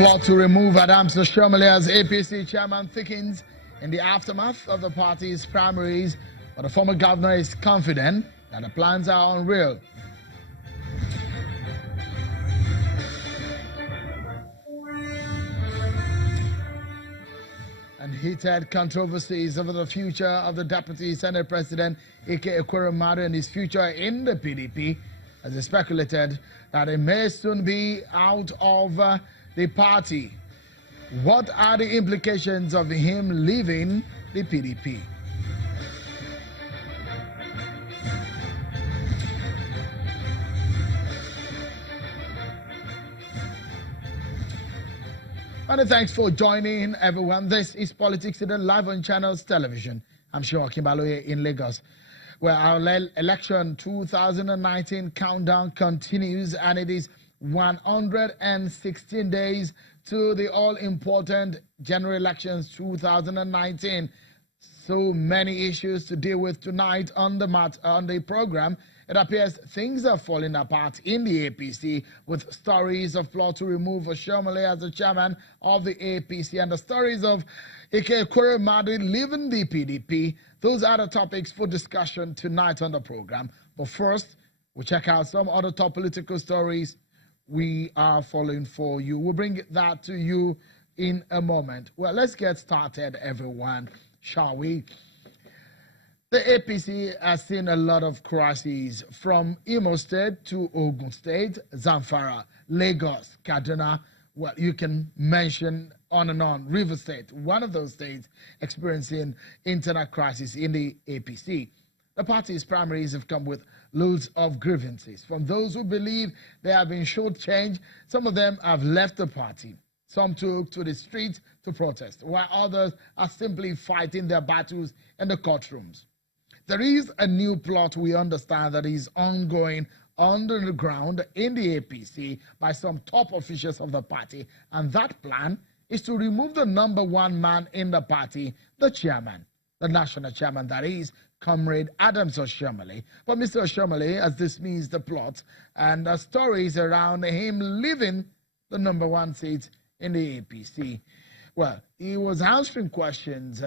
Plot to remove Adams Oshiomhole as APC chairman thickens in the aftermath of the party's primaries, but the former governor is confident that the plans are unreal. And heated controversies over the future of the Deputy Senate President Ike Ekweremadu and his future in the PDP, as it speculated that he may soon be out of the party. What are the implications of him leaving the PDP? Many thanks for joining, everyone. This is Politics Today live on Channels Television. I'm Oshiomhole Baloye in Lagos, where our election 2019 countdown continues, and it is 116 days to the all-important general elections 2019. So many issues to deal with tonight on the program. It appears things are falling apart in the APC, with stories of plot to remove Oshiomhole as the chairman of the APC and the stories of Ike Ekweremadu leaving the PDP. Those are the topics for discussion tonight on the program. But first, we'll check out some other top political stories we are following for you. We'll bring that to you in a moment. Well, let's get started, everyone, shall we? The APC has seen a lot of crises, from Imo State to Ogun State, Zamfara, Lagos, Kaduna. Well, you can mention on and on. River State, one of those states experiencing internal crisis in the APC. The party's primaries have come with loads of grievances. From those who believe they have been shortchanged, some of them have left the party. Some took to the streets to protest, while others are simply fighting their battles in the courtrooms. There is a new plot, we understand, that is ongoing under the ground in the APC by some top officials of the party, and that plan is to remove the #1 man in the party, the chairman, the national chairman, that is, Comrade Adams Oshiomhole. But Mr. Oshiomhole has dismissed the plot and the stories around him leaving the #1 seat in the APC. Well, he was answering questions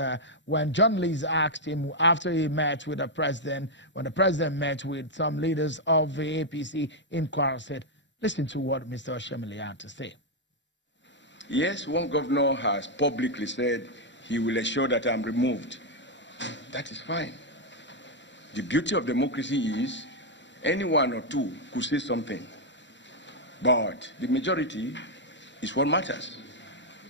when journalists asked him after he met with the president, when the president met with some leaders of the APC in Kwara State. Listen to what Mr. Oshiomhole had to say. Yes, one governor has publicly said he will ensure that I'm removed. That is fine. The beauty of democracy is any one or two could say something, but the majority is what matters.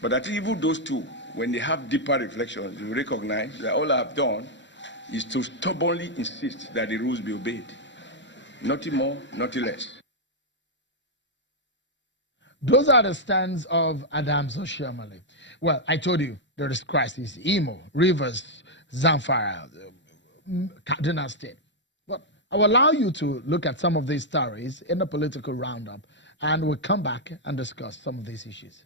But that even those two, when they have deeper reflections, they recognize that all I have done is to stubbornly insist that the rules be obeyed. Nothing more, nothing less. Those are the stands of Adams Oshiomhole. Well, I told you there is crisis. Imo, Rivers, Zamfara, Kaduna State. But I will allow you to look at some of these stories in the political roundup, and we'll come back and discuss some of these issues.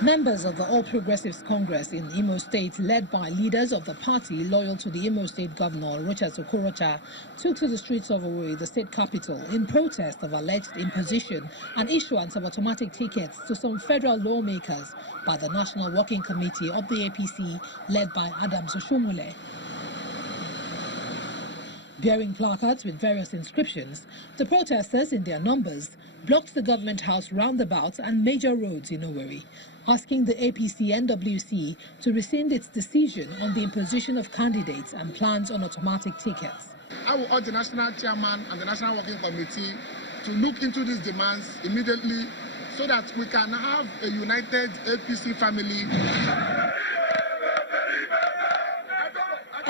Members of the All Progressives Congress in Imo State, led by leaders of the party loyal to the Imo State Governor, Rochas Okorocha, took to the streets of Owerri, the state capital, in protest of alleged imposition and issuance of automatic tickets to some federal lawmakers by the National Working Committee of the APC, led by Adams Oshiomhole. Bearing placards with various inscriptions, the protesters, in their numbers, blocked the government house roundabouts and major roads in Owerri, asking the APC NWC to rescind its decision on the imposition of candidates and plans on automatic tickets. I will urge the national chairman and the National Working Committee to look into these demands immediately so that we can have a united APC family.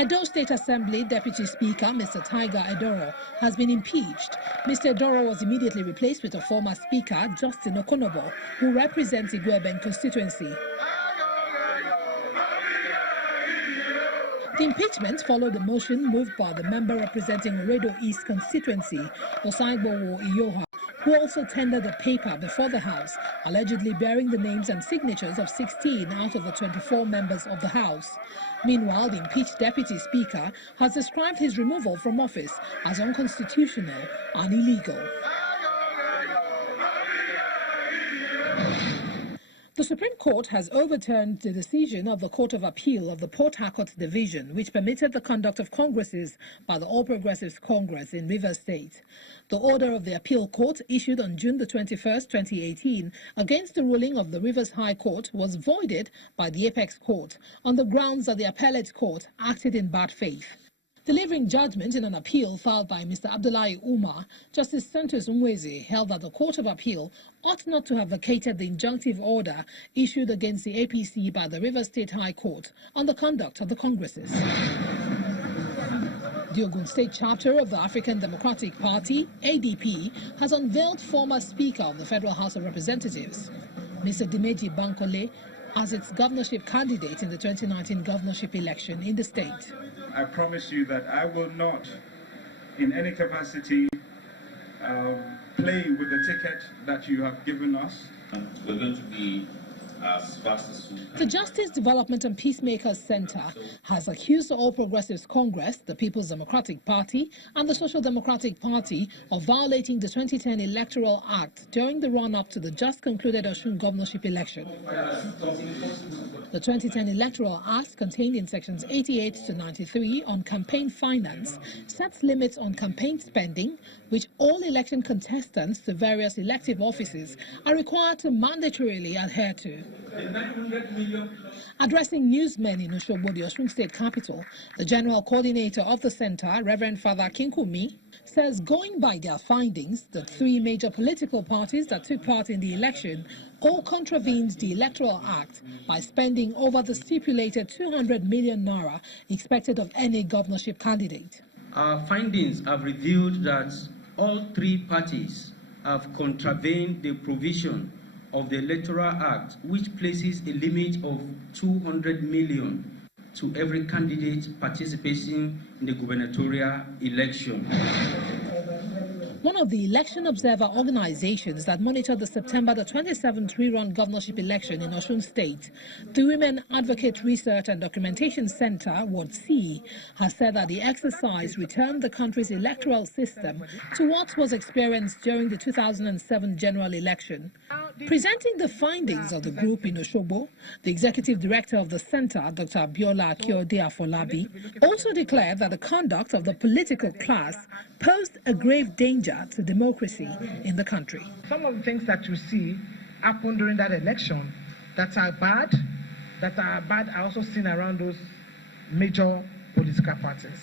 Edo State Assembly Deputy Speaker Mr. Tiger Edoro has been impeached. Mr. Edoro was immediately replaced with a former Speaker, Justin Okonobo, who represents Igweben constituency. The impeachment followed a motion moved by the member representing Oredo East constituency, Osaigbowo Iyoha, who also tendered a paper before the House, allegedly bearing the names and signatures of 16 out of the 24 members of the House. Meanwhile, the impeached Deputy Speaker has described his removal from office as unconstitutional and illegal. The Supreme Court has overturned the decision of the Court of Appeal of the Port Harcourt Division, which permitted the conduct of congresses by the All Progressives Congress in Rivers State. The order of the Appeal Court, issued on June the 21st, 2018, against the ruling of the Rivers High Court, was voided by the Apex Court on the grounds that the Appellate Court acted in bad faith. Delivering judgment in an appeal filed by Mr. Abdullahi Umar, Justice Santos Nweze held that the Court of Appeal ought not to have vacated the injunctive order issued against the APC by the Rivers State High Court on the conduct of the congresses. The Ogun State chapter of the African Democratic Party, ADP, has unveiled former Speaker of the Federal House of Representatives, Mr. Dimeji Bankole, as its governorship candidate in the 2019 governorship election in the state. I promise you that I will not, in any capacity, play with the ticket that you have given us. We're going to be as fast as we can. The Justice, Development and Peacemakers Center has accused the All Progressives Congress, the People's Democratic Party and the Social Democratic Party of violating the 2010 Electoral Act during the run-up to the just concluded Osun governorship election. The 2010 Electoral Act, contained in sections 88 to 93 on campaign finance, sets limits on campaign spending, which all election contestants to various elective offices are required to mandatorily adhere to. Addressing newsmen in Oshiomhole, the Osun State capital, the general coordinator of the center, Reverend Father Kinkumi, says going by their findings, the three major political parties that took part in the election all contravened the Electoral Act by spending over the stipulated 200 million naira expected of any governorship candidate. Our findings have revealed that all three parties have contravened the provision of the Electoral Act, which places a limit of 200 million to every candidate participating in the gubernatorial election. One of the election observer organizations that monitored the September the 27th rerun governorship election in Osun State, the Women Advocate Research and Documentation Center, Ward C, has said that the exercise returned the country's electoral system to what was experienced during the 2007 general election. Presenting the findings of the group in Osogbo, the executive director of the center, Dr. Abiola Akiode Afolabi, also declared that the conduct of the political class posed a grave danger to democracy in the country. Some of the things that you see happen during that election that are bad are also seen around those major political parties.